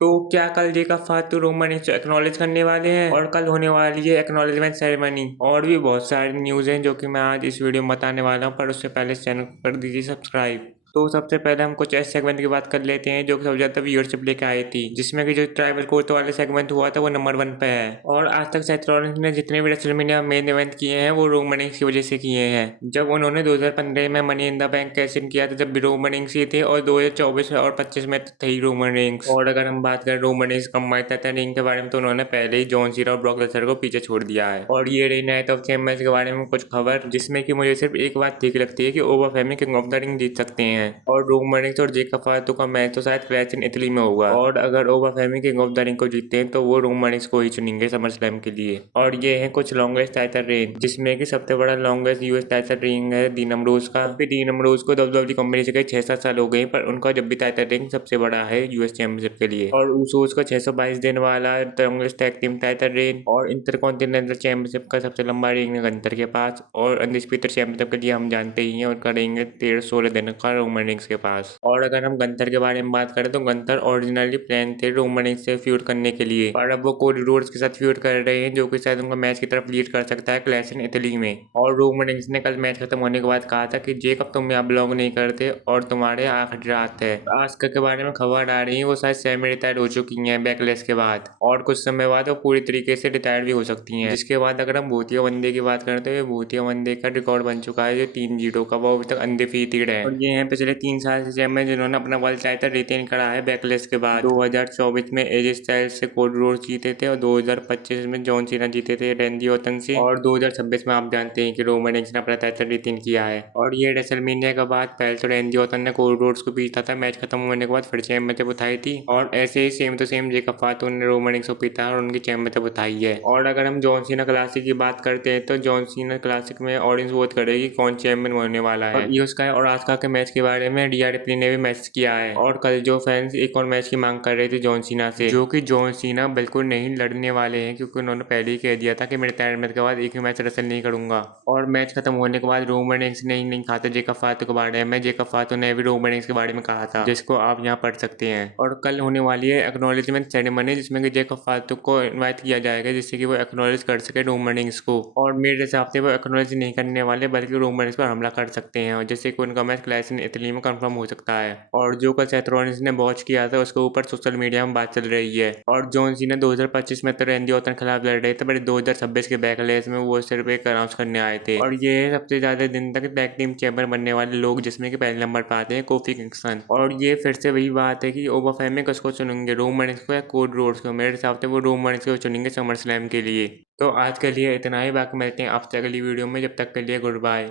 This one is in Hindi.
तो क्या कल जेका फातू रोमन इसे एक्नॉलेज करने वाले हैं और कल होने वाली है एक्नॉलेजमेंट सेरेमनी और भी बहुत सारी न्यूज़ हैं जो कि मैं आज इस वीडियो में बताने वाला हूं। पर उससे पहले इस चैनल को कर दीजिए सब्सक्राइब। तो सबसे पहले हम कुछ ऐसे सेगमेंट की बात कर लेते हैं जो कि सबसे ज़्यादा व्यूअरशिप लेके आई थी, जिसमें कि जो ट्राइबल कोर्ट वाले सेगमेंट हुआ था वो नंबर 1 पे है। और आज तक सेथ रॉलिंस ने जितने भी रेसलमेनिया मेन इवेंट किए हैं वो रोमन रिंग्स की वजह से किए हैं। जब उन्होंने 2015 में money in the bank cash in किया था जब भी रोमन रिंग्स ही थे, और 2024 और 25 में थे ही रोमन रिंग्स। और अगर हम बात करें Roman rings combined title ring के बारे में तो उन्होंने पहले ही जॉन सीना और ब्रॉक लेसनर को पीछे छोड़ दिया है। और ये रही नाइट ऑफ चैंपियंस के बारे में कुछ खबर, जिसमें कि मुझे सिर्फ एक बात ठीक लगती है कि over family king of the ring जीत सकते हैं। और रोमन रिंग्स और जेका फातू का मैच तो शायद क्लैश इन इटली में होगा, और अगर over family king of the ring को जीतते हैं तो वो रोमन रिंग्स को ही चुनेंगे समर स्लैम के लिए। और ये है कुछ लॉन्गेस्ट टाइटल रेन, जिसमें कि सबसे बड़ा लॉन्गेस्ट यूएस टाइटल रिंग है डीन अम्ब्रोज का। अभी डीन अम्ब्रोज को WWE कंपनी से 6-7 साल हो गए, पर उनका जब भी टाइटल रिंग सबसे बड़ा है यूएस चैंपियनशिप के लिए। और उसोस का 622 दिन वाला longest tag team title reign, और इंटरकॉन्टिनेंटल चैंपियनशिप का सबसे लंबा रिंग है गंतर के पास। और अनडिस्प्यूटेड चैंपियनशिप के लिए हम जानते ही हैं उनका रिंग है 13-16 दिन का रोमन रिंग्स के पास। और अगर हम गंतर के बारे में बात करें तो गंतर ओरिजिनली प्लान थे रोमन रिंग्स से फ्यूड करने के लिए, पर अब वो कोडी रोड्स के साथ फ्यूड कर रहे हैं जो कि शायद उनका मैच की तरफ लीड कर सकता है क्लैश इन इटली में। और रोमन रिंग्स ने कल मैच खत्म होने के बाद कहा था कि जेकब तुम यहाँ बिलोंग नहीं करते और तुम्हारे आखिरी रात है। आस्का के बारे में खबर आ रही है वो शायद सेमी रिटायर्ड हो चुकी हैं बैकलेस के बाद, और कुछ समय बाद वो पूरी तरीके से रिटायर्ड भी हो सकती हैं। जिसके बाद अगर हम भूतिया वंदे की बात करें तो ये भूतिया वंदे का रिकॉर्ड बन चुका है जो 3-0 का, वो अभी तक अनडिफीटेड है। और ये हैं पिछले 3 साल से चैंपियन जिन्होंने अपना वर्ल्ड टाइटल रिटेन करा है बैकलेस के बाद। 2024 में एजे स्टाइल्स से कोडी रोड्स जीते थे, और 2025 में जॉन सीना जीते थे रैंडी ऑर्टन से, और 2026 में आप जानते हैं कि रोमन रिंग्स ने अपना टाइटल रिटेन किया है। और ये रेसलमेनिया के बाद पहले तो रैंडी ऑर्टन ने कोडी रोड्स को पीटा था, मैच खत्म होने के बाद फिर चैंपियनशिप उठाई थी, और ऐसे ही सेम टू सेम जेकब फातू ने रोमन रिंग्स को पीटा और उनकी चैंपियनशिप उठाई है। और अगर हम जॉन सीना क्लासिक की बात करते हैं तो जॉन सीना क्लासिक में ऑडियंस वोट करेगी कौन चैंपियन होने वाला है। और ईओ स्काई और आस्का के मैच के बारे में रिया रिप्ली ने भी मैसेज किया है, और कल जो फैंस एक और मैच की मांग कर रहे थे जॉन सीना से, जो कि जॉन सीना बिल्कुल नहीं लड़ने वाले हैं क्योंकि उन्होंने पहले ही कह दिया था कि मैं रिटायरमेंट के बाद एक भी मैच रेसल नहीं करूंगा। और मैच खत्म होने के बाद रोमन रिंग्स ने नहीं कहा था जेकब फातू के बारे में, जेकब फातू ने भी रोमन रिंग्स के बारे में कहा था, जिसको आप यहाँ पढ़ सकते हैं। और कल होने वाली है एक्नॉलेजमेंट सेरेमनी, जिसमें कि जेकब फातू को इन्वाइट किया जाएगा जिससे कि वो एक्नॉलेज कर सके रोमन रिंग्स को। और मेरे हिसाब से वो एक्नॉलेज नहीं करने वाले बल्कि रोमन रिंग्स पर हमला कर सकते हैं, और जैसे कि उनका मैच क्लैश इन इटली में कंफर्म हो सकता है। और जो कल सेथ रॉलिंस ने वॉच किया था उसके ऊपर सोशल मीडिया में बात चल रही है। और जॉन सीना 2025 में तो रैंडी ऑर्टन के खिलाफ लड़ रहे थे, पर 2026 के बैकलैश में वो सिर्फ एक अनाउंस करने आए थे। और ये है सबसे ज्यादा दिन तक टैग टीम चैंपियन बनने वाले लोग, जिसमें कि पहले नंबर पर आते हैं कोफी किंगस्टन। और ये फिर से वही बात है कि ओवर फैम में किसको चुनेंगे, रोमन रिंग्स को या कोडी रोड्स को। मेरे हिसाब से वो रोमन रिंग्स को चुनेंगे समर स्लैम के लिए। तो आज के लिए इतना ही, बाकी मिलते हैं आपसे अगली वीडियो में, जब तक के लिए गुड बाय।